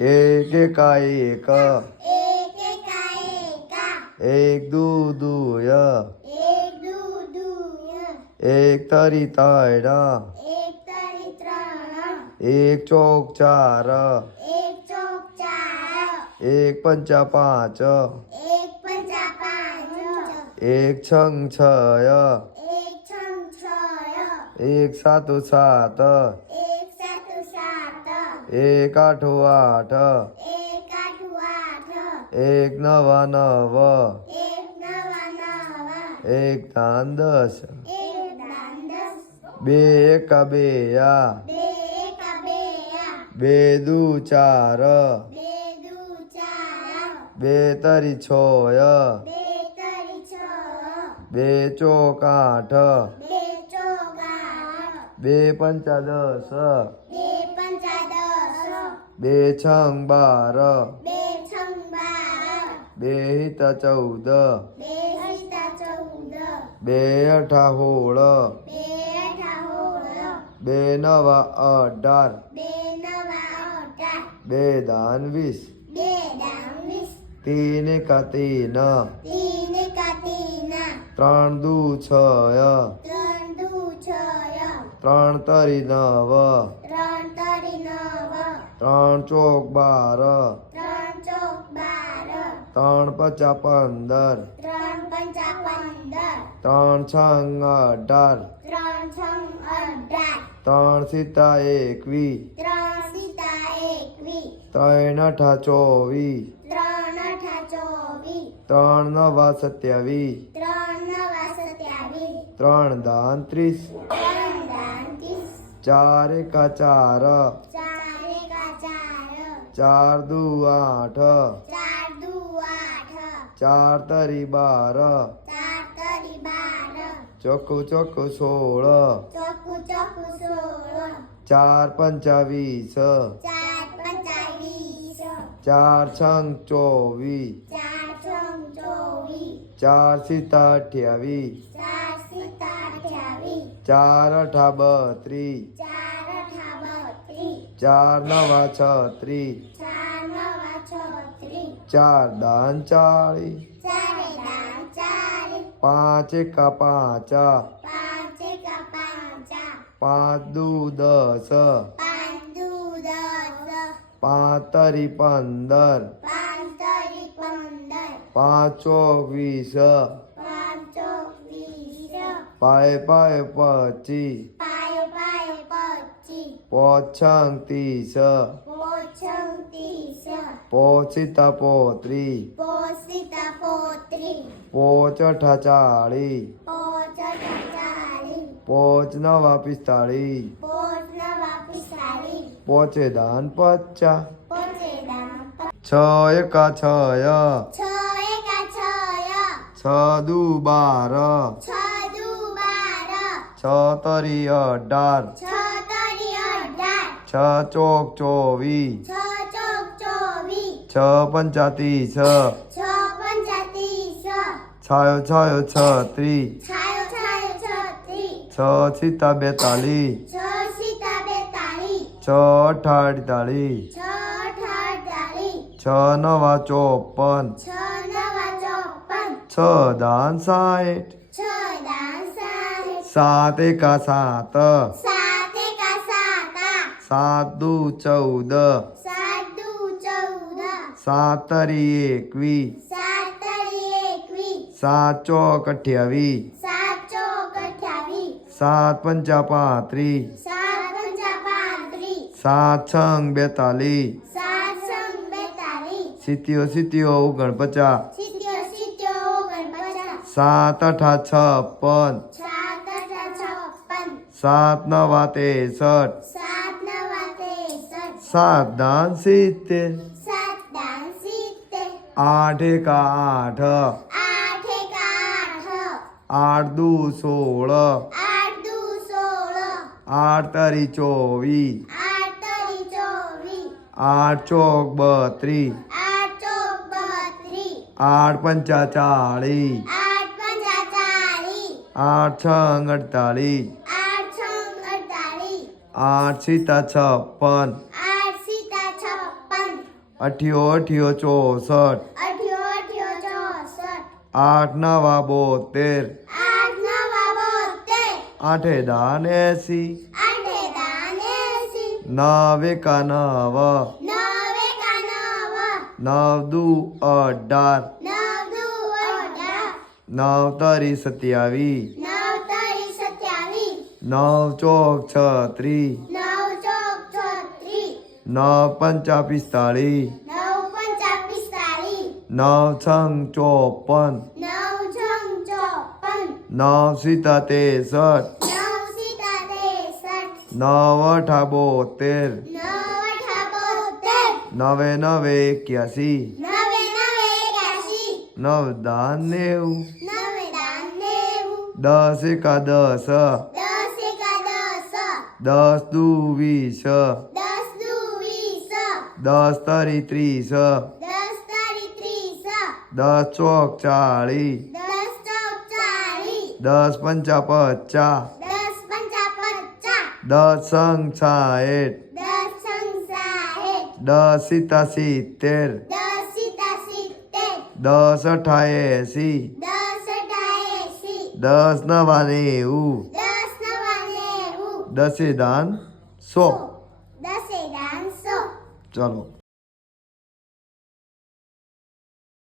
एक एका एक, एक एका एका, एक दू दूय, एक दू दूय, एक तरी तैण, एक तरी त्रण, एक चौक चार, एक चौक चार, एक पंचा पांच, एक पंचा पांच, एक छंग छय, एक छंग छय, एक सातू सात, एक सातू सात, एक आठो आठ, एक आठू आठ, एक नवा नव, एक नवा नव, एक दान दस, एक दान दस, बे एका बेया, बे एका बेया, बे दू चार, बे दू चार, बे तरी छोय, बे तरी छ, बे चौक आठ, बे चौक आठ, बे पंचा दस, बे पंचा दस, बे छंग बार, बे छंग बार, बे हित चौद, बे हिता चौद, बे अठा होळ, बे अठा होळ, बे नवा अठार, बे नवा अठार, बे दान वीस, बे दान वीस, तीन एका तीन, तीन एका तीन, त्रण दू छय, त्रण दू छय, त्रण तरी नव, त्रण तरी नव, त्रण चौक बार, ત્રણ ચોક 12, ત્રણ પચા પંદર, ત્રણ પંચા 15, ત્રણ છંગ અઢાર, ત્રણ છંગ 18, ત્રણ સિત્તા એકવીસ, ત્રણ સીતા 21, ત્રણ અઠા ચોવીસ, ત્રણ અઠા 24, ત્રણ નવા સત્યાવીસ, ત્રણ નવા 27, ત્રણ દાન ત્રીસ, ત્રણ દાન 30, ચાર એકા ચાર, ચાર એકા ચાર, ચાર દુ આઠ, ચાર દુ 8, ચાર તરી બાર, ચાર તરી 12, ચોખ્ખું ચોખ્ખું 16, ચોખ્ખું ચોખ્ખું 16, ચાર પંચા વીસ, ચાર પંચા 20, ચાર છંગ ચોવીસ, ચાર છંગ 24, ચાર સિત્તા અઠ્યાવીસ, ચાર સીતા 28, ચાર અઠા બત્રીસ, ચાર અઠા 32, ચાર નવા છત્રીસ, ચાર નવા 36, ચાર દાન ચાળીસ, ચારે દાન 40, પાંચ એકા પાંચા, પાંચ એકા પાંચા, પાંચ દુ દસ, પાંચ દુ 10, પાંચ તરી પંદર, પાંચ તરી 15, પાંચ ચોક વીસ, પાંચ ચોક 20, પાય પાય પચીસ, પાય પાય 25, પોચ છંગ ત્રીસ, પોછંગ 30, પોચ સિત્તા પોત્રીસ, પોસીતા 35, પોચ અઠા ચાળીસ, પોચ અઠા 40, પોચ નવા પિસ્તાળીસ, પોચ નવા 45, પોચે દાન પચ્ચા, પોચે દાન છ એકા છય, 6 એકા 6, છ દુ બાર, 6 દુ 12, છ તરી અઢાર, 6 તરી 18, છ ચોક ચોવીસ, 6 ચોક 24, છ પંચા ત્રીસ, 6 પંચા 30, છાયો છાયો છત્રીસ, છાયો છાયો 36, છ સિત્તા બેતાલીસ, 6 સીતા 42, છ અઠા અડતાલીસ, 6 અઠા 48, છ નવા 54, 6 નવા 54, છ દાન 60, 6 દાન 60, સાત એકા સાત, 7 એકા 7, સાત દુ 14, 7 દુ 14, સાત તરી એકવીસ, 7 તરી 21, સાત ચોક અઠ્યાવીસ, 7 ચોક 28, સાત પંચા પાંત્રીસ, 7 પંચા 35, સાત છંગ બેતાલીસ, 7 સંગ 42, સિત્યો સિત્યો ઓગણપચાસ, સિત્યો સિત્યો 49, સાત અઠા છપ્પન, 7 અઠા 56, સાત નવા 63, 7 નવા 63, સાત દાન 70, 7 દાન 70, આઠ એકા આઠ, 8 એકા 8, આઠ દુ 16, 8 દુ 16, આઠ તરી 24, 8 તરી 24, આઠ ચોક 32, 8 ચોક 32, આઠ પંચા 40, 8 પંચા 40, આઠ છંગ 48, 8 છંગ 48, આઠ સિત્તા 56, 8 સીતા 56, અઠ્યો અઠ્યો 64 અઠ્યો અઠ્યો 64 8 નવા 72 8 નવા 72 આઠે દાન 80 આઠે દાન 80 9 એકા 9 9 એકા 9 9 દુ 18 9 દુ 18 9 તરી 27 9 તરી 27 9 ચોક 36 9 ચોક 36 9 પંચા 45 9 પંચા 45 9 છંગ 54 9 છંગ 54 9 સીતા 63 9 સીતા 63 9 અઠા 72 9 અઠા 72 9 9 81 9 9 81 9 દાન 90 9 દાન 90 10 એકા 10 10 એકા 10 10 દુ 20 10 દુ 20 10 તરી 30 10 તારી 30 10 ચોક 40 10 ચોક 40 10 પંચા 50 10 પંચા 50 10 સંગ 60 10 સંગ 60 10 સીતા 70 10 સીતા 70 10 અઠા 80 10 અઠા 80 10 નવા 90 10 નવા 90 10 દાન 100 10 દાન 100 ચલો